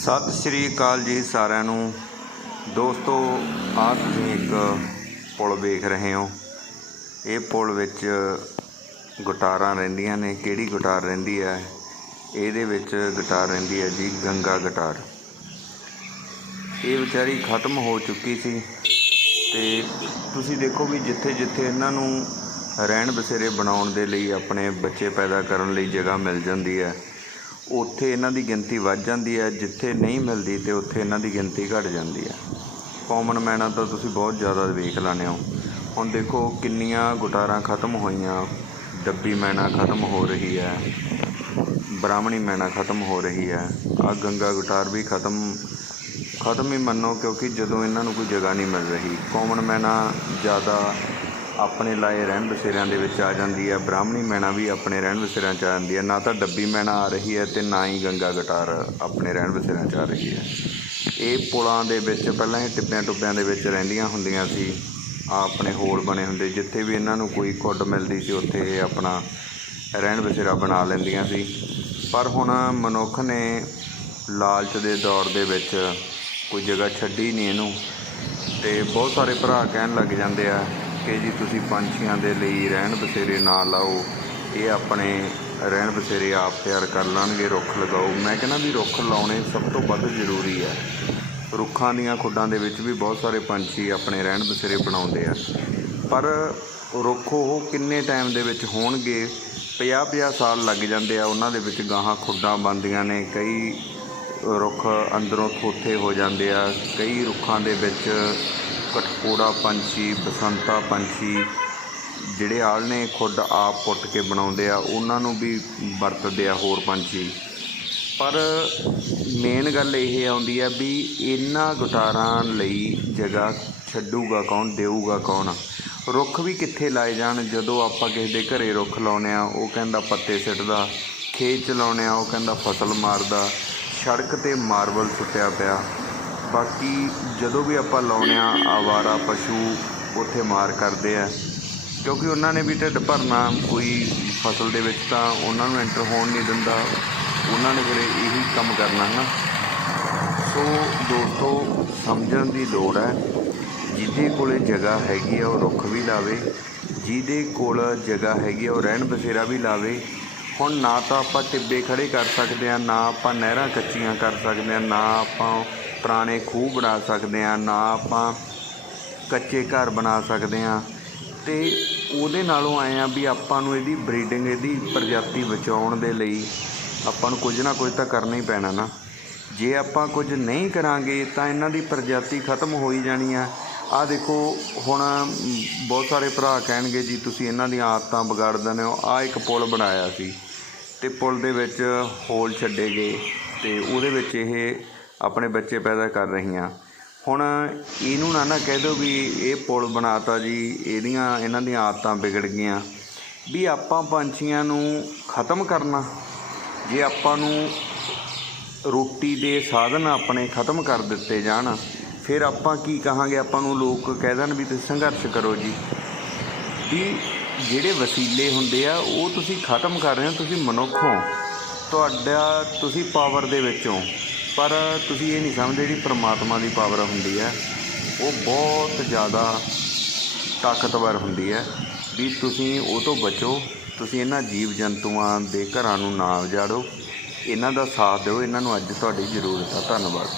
ਸਤਿ ਸ਼੍ਰੀ ਅਕਾਲ ਜੀ ਸਾਰਿਆਂ ਨੂੰ। ਦੋਸਤੋ ਆ ਤੁਸੀਂ ਇੱਕ ਪੁਲ ਵੇਖ ਰਹੇ ਹੋ। ਇਹ ਪੁਲ ਵਿੱਚ ਗੁਟਾਰਾਂ ਰਹਿੰਦੀਆਂ ਨੇ। ਕਿਹੜੀ ਗੁਟਾਰ ਰਹਿੰਦੀ ਹੈ? ਇਹਦੇ ਵਿੱਚ ਗਟਾਰ ਰਹਿੰਦੀ ਹੈ ਜੀ, ਗੰਗਾ ਗਟਾਰ। ਇਹ ਵਿਚਾਰੀ ਖਤਮ ਹੋ ਚੁੱਕੀ ਸੀ ਤੇ ਤੁਸੀਂ ਦੇਖੋ ਵੀ ਜਿੱਥੇ ਜਿੱਥੇ ਇਹਨਾਂ ਨੂੰ ਰਹਿਣ ਬਸੇਰੇ ਬਣਾਉਣ ਦੇ ਲਈ, ਆਪਣੇ ਬੱਚੇ ਪੈਦਾ ਕਰਨ ਲਈ ਜਗ੍ਹਾ ਮਿਲ ਜਾਂਦੀ ਹੈ। ਉੱਥੇ ਇਹਨਾਂ ਦੀ ਗਿਣਤੀ ਵੱਧ ਜਾਂਦੀ ਹੈ, ਜਿੱਥੇ ਨਹੀਂ ਮਿਲਦੀ ਤੇ ਉੱਥੇ ਇਹਨਾਂ ਦੀ ਗਿਣਤੀ ਘਟ ਜਾਂਦੀ ਹੈ। ਕਾਮਨ ਮੈਨਾਂ ਤਾਂ ਤੁਸੀਂ ਬਹੁਤ ਜ਼ਿਆਦਾ ਵੇਖ ਲਾਨੇ ਹੋ। ਹੁਣ ਦੇਖੋ ਕਿੰਨੀਆਂ ਗੁਟਾਰਾਂ ਖਤਮ ਹੋਈਆਂ, ਡੱਬੀ ਮੈਨਾ ਖਤਮ ਹੋ ਰਹੀ ਹੈ, ਬ੍ਰਾਹਮਣੀ ਮੈਨਾ ਖਤਮ ਹੋ ਰਹੀ ਹੈ ਆ ਗੰਗਾ ਗੁਟਾਰ ਵੀ ਖਤਮ ਖਤਮ ਹੀ ਮੰਨੋ ਕਿਉਂਕਿ ਜਦੋਂ ਇਹਨਾਂ ਨੂੰ ਕੋਈ ਜਗ੍ਹਾ ਨਹੀਂ ਮਿਲ ਰਹੀ। ਕਾਮਨ ਮੈਨਾ ਜ਼ਿਆਦਾ ਆਪਣੇ ਲਾਏ ਰਹਿਣ ਬਸੇਰਿਆਂ ਦੇ ਵਿੱਚ ਆ ਜਾਂਦੀ ਹੈ। ਬ੍ਰਾਹਮਣੀ ਮੈਣਾ ਵੀ ਆਪਣੇ ਰਹਿਣ ਬਸੇਰਿਆਂ 'ਚ ਆ ਜਾਂਦੀ ਹੈ। ਨਾ ਤਾਂ ਡੱਬੀ ਮੈਣਾ ਆ ਰਹੀ ਹੈ ਤੇ ਨਾ ਹੀ ਗੰਗਾ ਗਟਾਰ ਆਪਣੇ ਰਹਿਣ ਬਸੇਰਿਆਂ 'ਚ ਆ ਰਹੀ ਹੈ। ਇਹ ਪੁਲਾਂ ਦੇ ਵਿੱਚ ਪਹਿਲਾਂ ਇਹ ਟਿੱਬਿਆਂ ਟੁੱਬਿਆਂ ਦੇ ਵਿੱਚ ਰਹਿੰਦੀਆਂ ਹੁੰਦੀਆਂ ਸੀ। ਆ ਆਪਣੇ ਹੋਲ ਬਣੇ ਹੁੰਦੇ। ਜਿੱਥੇ ਵੀ ਇਹਨਾਂ ਨੂੰ ਕੋਈ ਕੁੱਡ ਮਿਲਦੀ ਸੀ, ਉੱਥੇ ਇਹ ਆਪਣਾ ਰਹਿਣ ਬਸੇਰਾ ਬਣਾ ਲੈਂਦੀਆਂ ਸੀ। ਪਰ ਹੁਣ ਮਨੁੱਖ ਨੇ ਲਾਲਚ ਦੇ ਦੌਰ ਦੇ ਵਿੱਚ ਕੋਈ ਜਗ੍ਹਾ ਛੱਡੀ ਨਹੀਂ ਇਹਨੂੰ ਤੇ ਬਹੁਤ ਸਾਰੇ ਭਰਾ ਕਹਿਣ ਲੱਗ ਜਾਂਦੇ ਆ ਕਿ ਜੀ ਤੁਸੀਂ ਪੰਛੀਆਂ ਦੇ ਲਈ ਰਹਿਣ ਬਸੇਰੇ ਨਾ ਲਾਓ, ਇਹ ਆਪਣੇ ਰਹਿਣ ਬਸੇਰੇ ਆਪ ਤਿਆਰ ਕਰ ਲੈਣਗੇ, ਰੁੱਖ ਲਗਾਓ। ਮੈਂ ਕਹਿੰਦਾ ਵੀ ਰੁੱਖ ਲਾਉਣੇ ਸਭ ਤੋਂ ਵੱਧ ਜ਼ਰੂਰੀ ਹੈ। ਰੁੱਖਾਂ ਦੀਆਂ ਖੁੱਡਾਂ ਦੇ ਵਿੱਚ ਵੀ ਬਹੁਤ ਸਾਰੇ ਪੰਛੀ ਆਪਣੇ ਰਹਿਣ ਬਸੇਰੇ ਬਣਾਉਂਦੇ ਆ। ਪਰ ਰੁੱਖ ਉਹ ਕਿੰਨੇ ਟਾਈਮ ਦੇ ਵਿੱਚ ਹੋਣਗੇ? 50-50 ਸਾਲ ਲੱਗ ਜਾਂਦੇ ਆ, ਉਹਨਾਂ ਦੇ ਵਿੱਚ ਗਾਹਾਂ ਖੁੱਡਾਂ ਬਣਦੀਆਂ ਨੇ, ਕਈ ਰੁੱਖ ਅੰਦਰੋਂ ਥੋਥੇ ਹੋ ਜਾਂਦੇ ਆ, ਕਈ ਰੁੱਖਾਂ ਦੇ ਵਿੱਚ ਕਟਕੋੜਾ ਪੰਛੀ, ਬਸੰਤਾ ਪੰਛੀ ਜਿਹੜੇ ਆਲ੍ਹਣੇ ਖੁੱਡ ਆਪ ਪੁੱਟ ਕੇ ਬਣਾਉਂਦੇ ਆ, ਉਹਨਾਂ ਨੂੰ ਵੀ ਵਰਤਦੇ ਆ ਹੋਰ ਪੰਛੀ। ਪਰ ਮੇਨ ਗੱਲ ਇਹ ਆਉਂਦੀ ਆ ਵੀ ਇਹਨਾਂ ਗੁਟਾਰਾਂ ਲਈ ਜਗ੍ਹਾ ਛੱਡੂਗਾ ਕੌਣ, ਦੇਊਗਾ ਕੌਣ? ਰੁੱਖ ਵੀ ਕਿੱਥੇ ਲਾਏ ਜਾਣ? ਜਦੋਂ ਆਪਾਂ ਕਿਸੇ ਦੇ ਘਰੇ ਰੁੱਖ ਲਾਉਨੇ ਆ, ਉਹ ਕਹਿੰਦਾ ਪੱਤੇ ਸਿੱਟਦਾ, ਖੇਤ ਚ ਲਾਉਨੇ ਆ, ਉਹ ਕਹਿੰਦਾ ਫਸਲ ਮਾਰਦਾ, ਸੜਕ ਤੇ ਮਾਰਬਲ ਸੁੱਟਿਆ ਪਿਆ। ਬਾਕੀ ਜਦੋਂ ਵੀ ਆਪਾਂ ਲਾਉਣੇ ਆ, ਆਵਾਰਾ, ਪਸ਼ੂ, ਉੱਥੇ ਮਾਰ ਕਰਦੇ ਆ। ਕਿਉਂਕਿ ਉਹਨਾਂ ਨੇ ਵੀ ਢਿੱਡ ਭਰਨਾ ਕੋਈ ਫਸਲ ਦੇ ਵਿੱਚ ਤਾਂ ਉਹਨਾਂ ਨੂੰ ਐਂਟਰ ਹੋਣ ਨਹੀਂ ਦਿੰਦਾ। ਉਹਨਾਂ ਨੇ ਫਿਰ ਇਹੀ ਕੰਮ ਕਰਨਾ ਹੈ ਨਾ। ਸੋ ਦੋਸਤੋ, ਸਮਝਣ ਦੀ ਲੋੜ ਹੈ, ਜਿਹਦੇ ਕੋਲੇ ਜਗ੍ਹਾ ਹੈਗੀ ਆ, ਉਹ ਰੁੱਖ ਵੀ ਲਾਵੇ। ਜਿਹਦੇ ਕੋਲ ਜਗ੍ਹਾ ਹੈਗੀ ਆ, ਉਹ ਰਹਿਣ ਬਸੇਰਾ ਵੀ ਲਾਵੇ। ਹੁਣ ਨਾ ਤਾਂ ਆਪਾਂ ਟਿੱਬੇ ਖੜੇ ਕਰ ਸਕਦੇ ਆ, ਨਾ ਆਪਾਂ ਨਹਿਰਾਂ ਕੱਚੀਆਂ ਕਰ ਸਕਦੇ ਆ, ਨਾ ਆਪਾਂ ਪੁਰਾਣੇ ਖੂਹ ਬਣਾ ਸਕਦੇ ਹਾਂ, ਨਾ ਆਪਾਂ ਕੱਚੇ ਘਰ ਬਣਾ ਸਕਦੇ ਹਾਂ। ਤੇ ਉਹਦੇ ਨਾਲੋਂ ਆਏ ਆ ਵੀ ਆਪਾਂ ਨੂੰ ਇਹਦੀ ਬਰੀਡਿੰਗ ਇਹਦੀ ਪ੍ਰਜਾਤੀ ਬਚਾਉਣ ਦੇ ਲਈ ਆਪਾਂ ਨੂੰ ਕੁਝ ਨਾ ਕੁਝ ਤਾਂ ਕਰਨਾ ਹੀ ਪੈਣਾ ਨਾ। ਜੇ ਆਪਾਂ ਕੁਝ ਨਹੀਂ ਕਰਾਂਗੇ ਤਾਂ ਇਹਨਾਂ ਦੀ ਪ੍ਰਜਾਤੀ ਖਤਮ ਹੋਈ ਜਾਣੀ ਆ। ਆ ਦੇਖੋ, ਹੁਣ ਬਹੁਤ ਸਾਰੇ ਭਰਾ ਕਹਿਣਗੇ, ਜੀ, ਤੁਸੀਂ ਇਹਨਾਂ ਦੀਆਂ ਆਦਤਾਂ ਵਿਗਾੜ ਦਿੰਦੇ ਹੋ। ਆ ਇੱਕ ਪੁਲ ਬਣਾਇਆ ਸੀ ਤੇ ਪੁਲ ਦੇ ਵਿੱਚ ਹੋਲ ਛੱਡੇ ਗਏ ਤੇ ਉਹਦੇ ਵਿੱਚ ਇਹ ਆਪਣੇ ਬੱਚੇ ਪੈਦਾ ਕਰ ਰਹੀਆਂ। ਹੁਣ ਇਹਨੂੰ ਨਾ ਨਾ ਕਹਿ ਦਿਓ ਵੀ ਇਹ ਪੁਲ ਬਣਾਤਾ ਜੀ, ਇਹਦੀਆਂ, ਇਹਨਾਂ ਦੀਆਂ ਆਦਤਾਂ ਵਿਗੜ ਗਈਆਂ। ਵੀ ਆਪਾਂ ਪੰਛੀਆਂ ਨੂੰ ਖਤਮ ਕਰਨਾ, ਜੇ ਆਪਾਂ ਨੂੰ ਰੋਟੀ ਦੇ ਸਾਧਨ ਆਪਣੇ ਖਤਮ ਕਰ ਦਿੱਤੇ ਜਾਣ, ਫਿਰ ਆਪਾਂ ਕੀ ਕਹਾਂਗੇ? ਆਪਾਂ ਨੂੰ ਲੋਕ ਕਹਿ ਦੇਣ ਵੀ ਤੁਸੀਂ ਸੰਘਰਸ਼ ਕਰੋ ਜੀ। ਵੀ ਜਿਹੜੇ ਵਸੀਲੇ ਹੁੰਦੇ ਆ, ਉਹ ਤੁਸੀਂ ਖਤਮ ਕਰ ਰਹੇ ਹੋ, ਤੁਸੀਂ ਮਨੁੱਖ ਹੋ। ਤੁਹਾਡਾ, ਤੁਸੀਂ ਪਾਵਰ ਦੇ ਵਿੱਚ ਹੋ। ਪਰ ਤੁਸੀਂ ਇਹ ਨਹੀਂ ਸਮਝਦੇ ਜਿਹੜੀ ਪਰਮਾਤਮਾ ਦੀ ਪਾਵਰ ਹੁੰਦੀ ਹੈ, ਉਹ ਬਹੁਤ ਜ਼ਿਆਦਾ ਤਾਕਤਵਰ ਹੁੰਦੀ ਹੈ ਵੀ ਤੁਸੀਂ ਉਹ ਤੋਂ ਬਚੋ, ਤੁਸੀਂ ਇਹਨਾਂ ਜੀਵ ਜੰਤੂਆਂ ਦੇ ਘਰਾਂ ਨੂੰ ਨਾ ਉਜਾੜੋ। ਇਹਨਾਂ ਦਾ ਸਾਥ ਦਿਓ, ਇਹਨਾਂ ਨੂੰ ਅੱਜ ਤੁਹਾਡੀ ਜ਼ਰੂਰਤ ਹੈ ਧੰਨਵਾਦ।